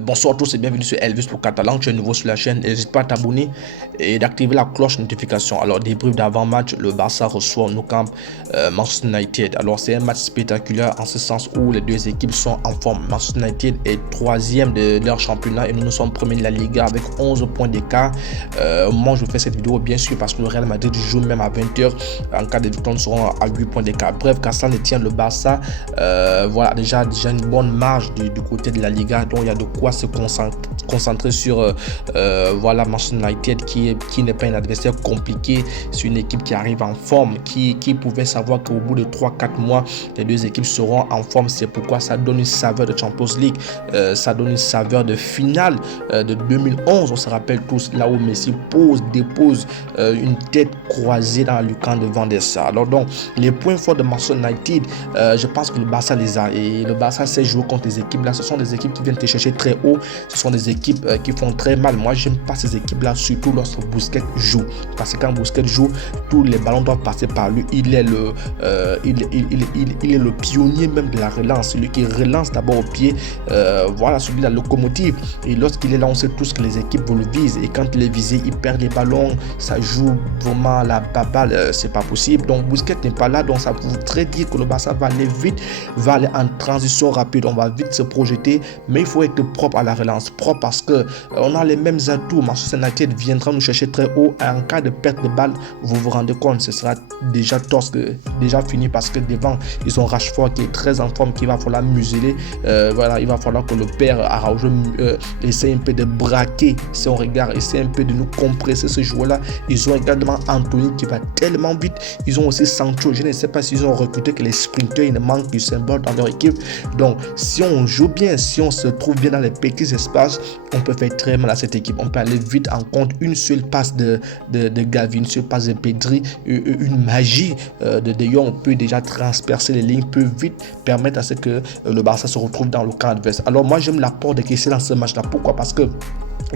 Bonsoir à tous et bienvenue sur Elvis pour Catalan. Tu es nouveau sur la chaîne, n'hésite pas à t'abonner et d'activer la cloche notification. Alors, débrief d'avant-match, le Barça reçoit Nou Camp Manchester United. Alors, c'est un match spectaculaire en ce sens où les deux équipes sont en forme. Manchester United est troisième de leur championnat et nous sommes premiers de la Liga avec 11 points d'écart. Au moment où je fais cette vidéo, bien sûr, parce que le Real Madrid joue même à 20h. En cas de victoire, nous serons à 8 points d'écart. Bref, qu'à ça ne tient, le Barça, voilà, déjà une bonne marge du côté de la Liga. Donc, il y a de quoi se concentrer sur voilà, Manchester United qui n'est pas un adversaire compliqué. C'est une équipe qui arrive en forme, qui pouvait savoir qu'au bout de 3-4 mois les deux équipes seront en forme. C'est pourquoi ça donne une saveur de Champions League, ça donne une saveur de finale de 2011. On se rappelle tous là où Messi dépose une tête croisée dans la lucarne de Van der Sar. Alors donc les points forts de Manchester United, je pense que le Barça les a, et le Barça sait jouer contre les équipes là. Ce sont des équipes qui viennent te chercher très haut. Ce sont des équipes qui font très mal. Moi, j'aime pas ces équipes-là, surtout lorsque Busquets joue. Parce que quand Busquets joue, tous les ballons doivent passer par lui. Il est le pionnier même de la relance. Celui qui relance d'abord au pied. Voilà, celui de la locomotive. Et lorsqu'il est là, on sait tous que les équipes vous le visent. Et quand il est visé, il perd les ballons. Ça joue vraiment la baballe. C'est pas possible. Donc, Busquets n'est pas là. Donc, ça voudrait dire que le Barça va aller vite, va aller en transition rapide. On va vite se projeter. Mais il faut être propre à la relance, propre parce que on a les mêmes atouts. Manchester United viendra nous chercher très haut. En cas de perte de balle, vous vous rendez compte, ce sera déjà tosque, déjà fini, parce que devant ils ont Rashford qui est très en forme, qu'il va falloir museler. Voilà, il va falloir que le père Araujo essaie un peu de braquer si on regarde, essaie un peu de nous compresser ce joueur-là. Ils ont également Anthony qui va tellement vite. Ils ont aussi Sancho. Je ne sais pas s'ils ont recruté que les sprinters, il ne manque du symbole dans leur équipe. Donc, si on joue bien, si on se trouve bien dans les petits espaces, on peut faire très mal à cette équipe. On peut aller vite en compte. Une seule passe de Gavi, une seule passe de Pedri, une magie de Jong peut déjà transpercer les lignes, peut vite permettre à ce que le Barça se retrouve dans le camp adverse. Alors moi, j'aime l'apport de Kessié dans ce match-là. Pourquoi? Parce que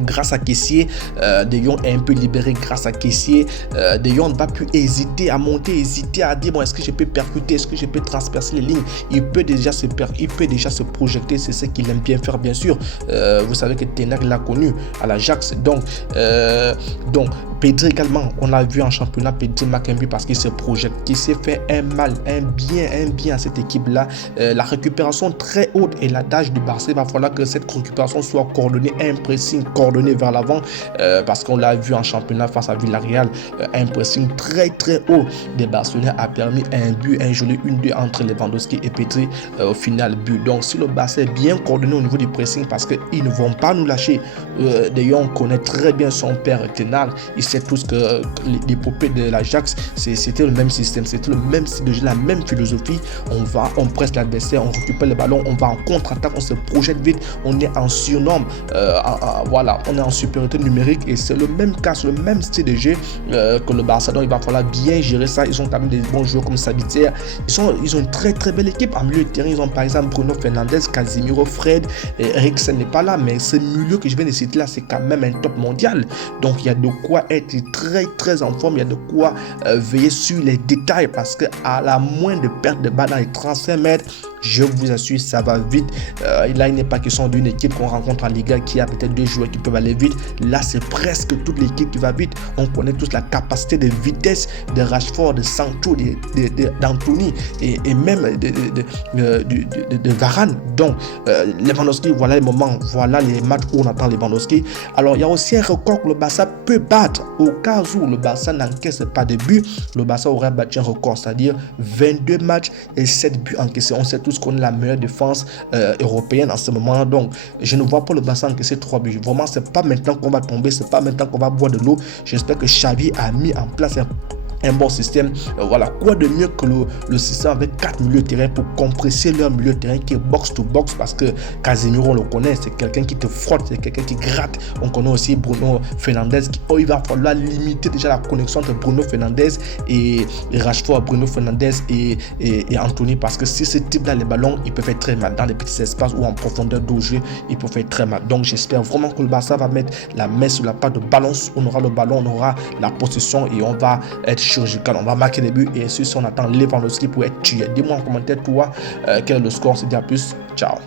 grâce à Kessié, De Jong est un peu libéré. Grâce à Kessié, De Jong ne va plus hésiter à monter, hésiter à dire bon, est-ce que je peux percuter, est-ce que je peux transpercer les lignes. Il peut déjà se projeter. C'est ce qu'il aime bien faire, bien sûr. Vous savez que Ten Hag l'a connu à l'Ajax. Donc Pedri également, on l'a vu en championnat. Pedri marque un but parce qu'il se projette, qu'il s'est fait un mal, un bien à cette équipe-là. La récupération très haute et l'adage du Barça, il va falloir que cette récupération soit coordonnée, un pressing coordonné vers l'avant, parce qu'on l'a vu en championnat face à Villarreal, un pressing très haut des Barcelonais a permis un but, un joli 1-2 entre Lewandowski et Pedri, au final but. Donc si le Barça est bien coordonné au niveau du pressing, parce qu'ils ne vont pas nous lâcher. De Jong connaît très bien son père Ten Hag. Il sait tous que l'épopée de l'Ajax, c'était le même système, c'était le même style de jeu, la même philosophie. On presse l'adversaire, on récupère le ballon, on va en contre-attaque, on se projette vite, on est en surnombre, voilà, on est en supériorité numérique, et c'est le même cas, c'est le même style de jeu que le Barça. Donc il va falloir bien gérer ça. Ils ont quand même des bons joueurs comme Sabitzer. Ils ont une très belle équipe en milieu de terrain. Ils ont par exemple Bruno Fernandes, Casemiro, Fred, Eriksen n'est pas là, mais ce milieu que je viens de citer là, c'est quand même un top mondial. Donc il y a de quoi être très en forme. Il y a de quoi veiller sur les détails, parce que à la moindre perte de balle dans les 35 mètres, je vous assure, ça va vite. Là, il n'est pas question d'une équipe qu'on rencontre en Liga qui a peut-être deux joueurs qui peuvent aller vite. Là, c'est presque toute l'équipe qui va vite. On connaît tous la capacité de vitesse de Rashford, de Sancho, d'Anthony et même de Varane. Donc, Lewandowski, voilà les moments, voilà les matchs où on attend Lewandowski. Alors, il y a aussi un record que le Barça peut battre. Au cas où le Barça n'encaisse pas de but, le Barça aurait battu un record, c'est-à-dire 22 matchs et 7 buts encaissés. On sait tous qu'on est la meilleure défense européenne en ce moment. Donc, je ne vois pas le Barça encaisser 3 buts. Vraiment, c'est pas maintenant qu'on va tomber, c'est pas maintenant qu'on va boire de l'eau. J'espère que Xavi a mis en place un bon système. Voilà, quoi de mieux que le système avec 4 milieux de terrain pour compresser leur milieu de terrain qui est box to box, parce que Casemiro, on le connaît, c'est quelqu'un qui te frotte, c'est quelqu'un qui gratte. On connaît aussi Bruno Fernandes il va falloir limiter déjà la connexion entre Bruno Fernandes et Rashford, Bruno Fernandes et Anthony, parce que si ce type là les ballons, il peut faire très mal dans les petits espaces ou en profondeur de jeu, il peut faire très mal. Donc j'espère vraiment que le Barça va mettre la main sur la part de balance. On aura le ballon, on aura la possession et on va être chirurgical, on va marquer des buts, et ensuite on attend Lewandowski pour être tué. Dis-moi en commentaire toi quel est le score. On se dit à plus, ciao.